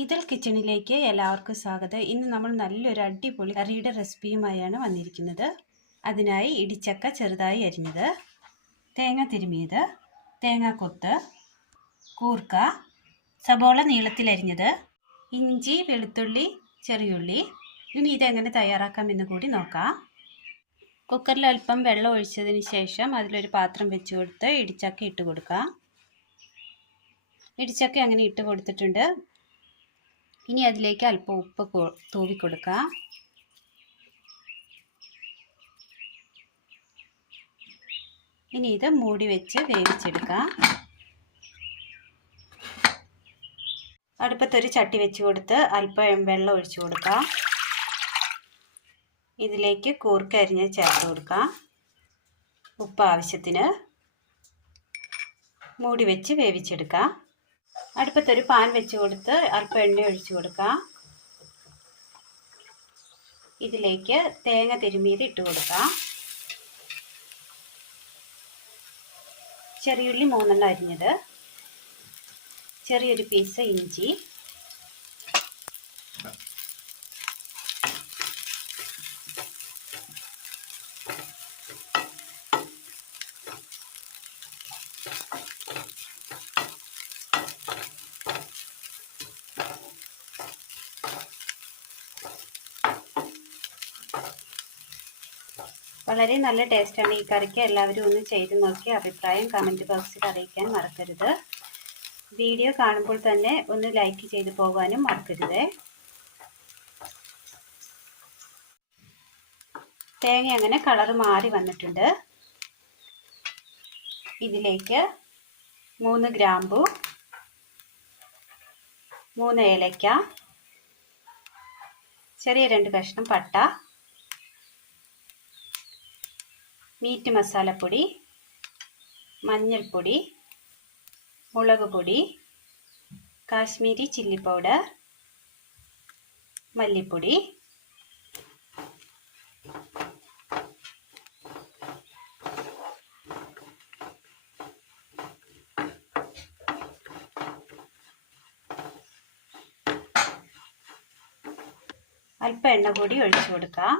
ഇതിൽ കിച്ചണിലേക്ക് എല്ലാവർക്കും സ്വാഗതം. ഇന്ന് നമ്മൾ നല്ലൊരു അടിപൊളി കറിയുടെ റെസിപ്പിയുമായാണ് വന്നിരിക്കുന്നത്. അതിനായി ഇടിച്ചക്ക ചെറുതായി അരിഞ്ഞത്, തേങ്ങ തിരുമിയത്, തേങ്ങാക്കൊത്ത്, കൂർക്ക, സബോള നീളത്തിലരിഞ്ഞത്, ഇഞ്ചി, വെളുത്തുള്ളി, ചെറിയുള്ളി. ഇനി ഇതെങ്ങനെ തയ്യാറാക്കാമെന്ന് കൂടി നോക്കാം. കുക്കറിൽ അല്പം വെള്ളം ഒഴിച്ചതിന് ശേഷം അതിലൊരു പാത്രം വെച്ച് കൊടുത്ത് ഇടിച്ചക്ക ഇട്ട് കൊടുക്കാം. ഇടിച്ചക്ക അങ്ങനെ ഇട്ട് കൊടുത്തിട്ടുണ്ട്. ഇനി അതിലേക്ക് അല്പം ഉപ്പ് തൂവി കൊടുക്കാം. ഇനി ഇത് മൂടി വെച്ച് വേവിച്ചെടുക്കാം. അടുപ്പത്തൊരു ചട്ടി വെച്ച് കൊടുത്ത് അല്പം വെള്ളം ഒഴിച്ചു കൊടുക്കാം. ഇതിലേക്ക് കൂർക്ക അരിഞ്ഞ് ചേർത്ത് കൊടുക്കാം. ഉപ്പ് ആവശ്യത്തിന്. മൂടി വെച്ച് വേവിച്ചെടുക്കാം. അടുപ്പത്തൊരു പാൻ വെച്ച് കൊടുത്ത് അല്പം എണ്ണ ഒഴിച്ചു കൊടുക്കാം. ഇതിലേക്ക് തേങ്ങ തിരുമിയത് ഇട്ട് കൊടുക്കാം. ചെറിയുള്ളി 3 എണ്ണം അരിഞ്ഞത്, ചെറിയൊരു പീസ് ഇഞ്ചി, വളരെ നല്ല ടേസ്റ്റാണ് ഈ കറിക്ക്. എല്ലാവരും ഒന്ന് ചെയ്ത് നോക്കി അഭിപ്രായം കമൻറ്റ് ബോക്സിൽ അറിയിക്കാൻ മറക്കരുത്. വീഡിയോ കാണുമ്പോൾ തന്നെ ഒന്ന് ലൈക്ക് ചെയ്ത് പോകാനും മറക്കരുത്. തേങ്ങ അങ്ങനെ കളർ മാറി വന്നിട്ടുണ്ട്. ഇതിലേക്ക് 3 ഗ്രാമ്പു, 3 ഏലക്ക, ചെറിയ 2 കഷ്ണം പട്ട, മീറ്റ് മസാലപ്പൊടി, മഞ്ഞൾപ്പൊടി, മുളക് പൊടി, കാശ്മീരി ചില്ലി പൗഡർ, മല്ലിപ്പൊടി, അല്പം എണ്ണ കൂടി ഒഴിച്ചു കൊടുക്കാം.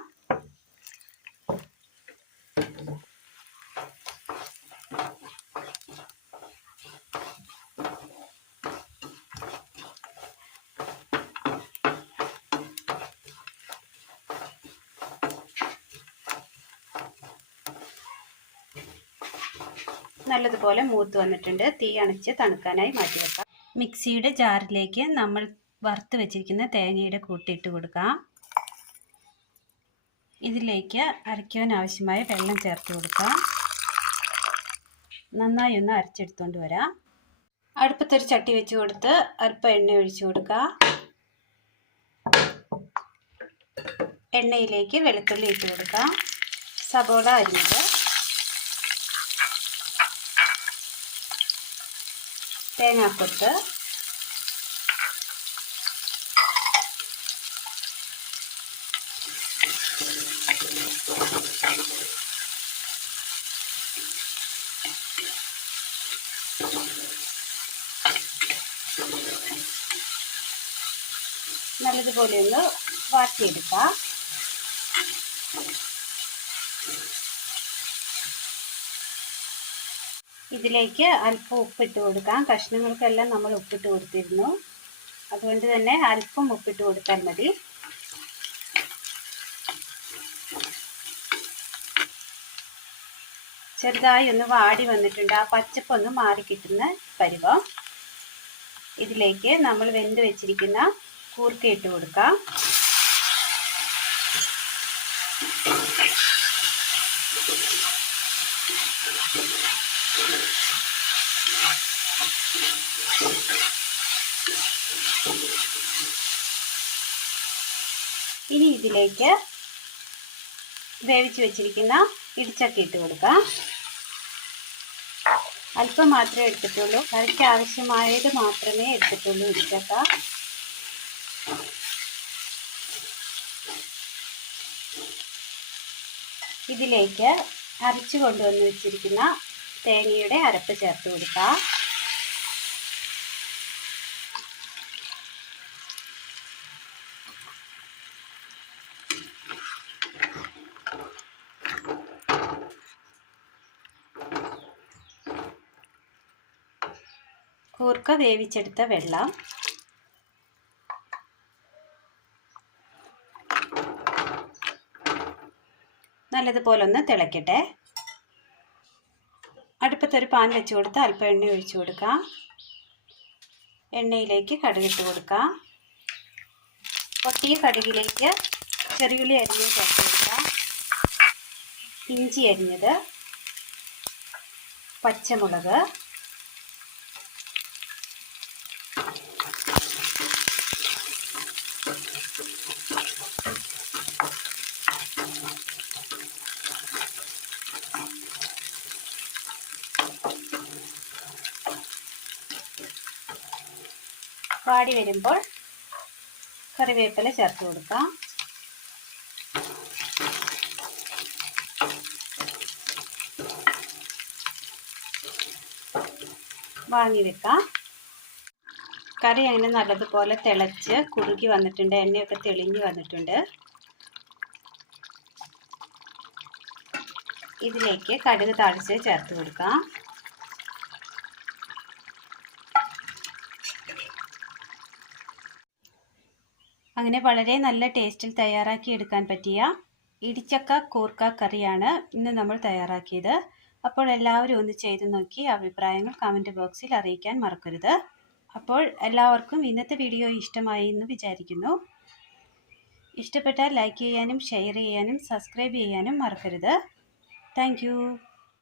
നല്ലതുപോലെ മൂത്ത് വന്നിട്ടുണ്ട്. തീ അണച്ച് തണുക്കാനായി മാറ്റി വെക്കാം. മിക്സിയുടെ ജാറിലേക്ക് നമ്മൾ വറുത്ത് വെച്ചിരിക്കുന്ന തേങ്ങയുടെ കൂട്ടിട്ട് കൊടുക്കാം. ഇതിലേക്ക് അരയ്ക്കുവാൻ ആവശ്യമായ വെള്ളം ചേർത്ത് കൊടുക്കാം. നന്നായി ഒന്ന് അരച്ചെടുത്തുകൊണ്ട് വരാം. അടുപ്പത്തൊരു ചട്ടി വെച്ച് കൊടുത്ത് അല്പം എണ്ണ ഒഴിച്ചു കൊടുക്കാം. എണ്ണയിലേക്ക് വെളുത്തുള്ളി ഇട്ട് കൊടുക്കാം. സബോള അരിഞ്ഞത്, തേങ്ങാക്കൊത്ത്, നല്ലതുപോലെ ഒന്ന് വാട്ടിയെടുക്കാം. ഇതിലേക്ക് അല്പം ഉപ്പിട്ട് കൊടുക്കാം. കഷ്ണങ്ങൾക്കെല്ലാം നമ്മൾ ഉപ്പിട്ട് കൊടുത്തിരുന്നു, അതുകൊണ്ട് തന്നെ അല്പം ഉപ്പിട്ട് കൊടുത്താൽ മതി. ചെറുതായി ഒന്ന് വാടി വന്നിട്ടുണ്ട്. ആ പച്ചപ്പൊന്ന് മാറി കിട്ടുന്ന പരുവം. ഇതിലേക്ക് നമ്മൾ വെന്ത് വെച്ചിരിക്കുന്ന കൂർക്ക ഇട്ട് കൊടുക്കാം. ഇനി ഇതിലേക്ക് വേവിച്ച് വെച്ചിരിക്കുന്ന ഇടിച്ചക്ക ഇട്ട് കൊടുക്കാം. അല്പം മാത്രമേ എടുത്തിട്ടുള്ളൂ, കറിക്ക് ആവശ്യമായത് മാത്രമേ എടുത്തിട്ടുള്ളൂ ഇടിച്ചക്ക. ഇതിലേക്ക് അരച്ചു കൊണ്ടുവന്ന് വെച്ചിരിക്കുന്ന തേങ്ങയുടെ അരപ്പ് ചേർത്ത് കൊടുക്കാം. കൂർക്ക വേവിച്ചെടുത്ത വെള്ളം, നല്ലതുപോലെ ഒന്ന് തിളയ്ക്കട്ടെ. അടുപ്പത്തൊരു പാൻ വെച്ച് കൊടുത്ത് അല്പം എണ്ണ ഒഴിച്ചു കൊടുക്കാം. എണ്ണയിലേക്ക് കടുകിട്ട് കൊടുക്കാം. പൊട്ടിയ കടുകിലേക്ക് ചെറിയുള്ളി അരിഞ്ഞത് ചേർത്ത് കൊടുക്കാം. ഇഞ്ചി അരിഞ്ഞത്, പച്ചമുളക്, വാടി വരുമ്പോൾ കറിവേപ്പില ചേർത്ത് കൊടുക്കാം. വാങ്ങി വെക്കാം. കറി അങ്ങനെ നല്ലതുപോലെ തിളച്ച് കുറുകി വന്നിട്ടുണ്ട്. എണ്ണയൊക്കെ തെളിഞ്ഞ് വന്നിട്ടുണ്ട്. ഇതിലേക്ക് കടുക് താളിച്ച് ചേർത്ത് കൊടുക്കാം. അങ്ങനെ വളരെ നല്ല ടേസ്റ്റിൽ തയ്യാറാക്കി എടുക്കാൻ പറ്റിയ ഇടിച്ചക്ക കൂർക്ക കറിയാണ് ഇന്ന് നമ്മൾ തയ്യാറാക്കിയത്. അപ്പോൾ എല്ലാവരും ഒന്ന് ചെയ്തു നോക്കി അഭിപ്രായങ്ങൾ കമൻറ്റ് ബോക്സിൽ അറിയിക്കാൻ മറക്കരുത്. അപ്പോൾ എല്ലാവർക്കും ഇന്നത്തെ വീഡിയോ ഇഷ്ടമായി എന്ന് വിചാരിക്കുന്നു. ഇഷ്ടപ്പെട്ടാൽ ലൈക്ക് ചെയ്യാനും ഷെയർ ചെയ്യാനും സബ്സ്ക്രൈബ് ചെയ്യാനും മറക്കരുത്. താങ്ക്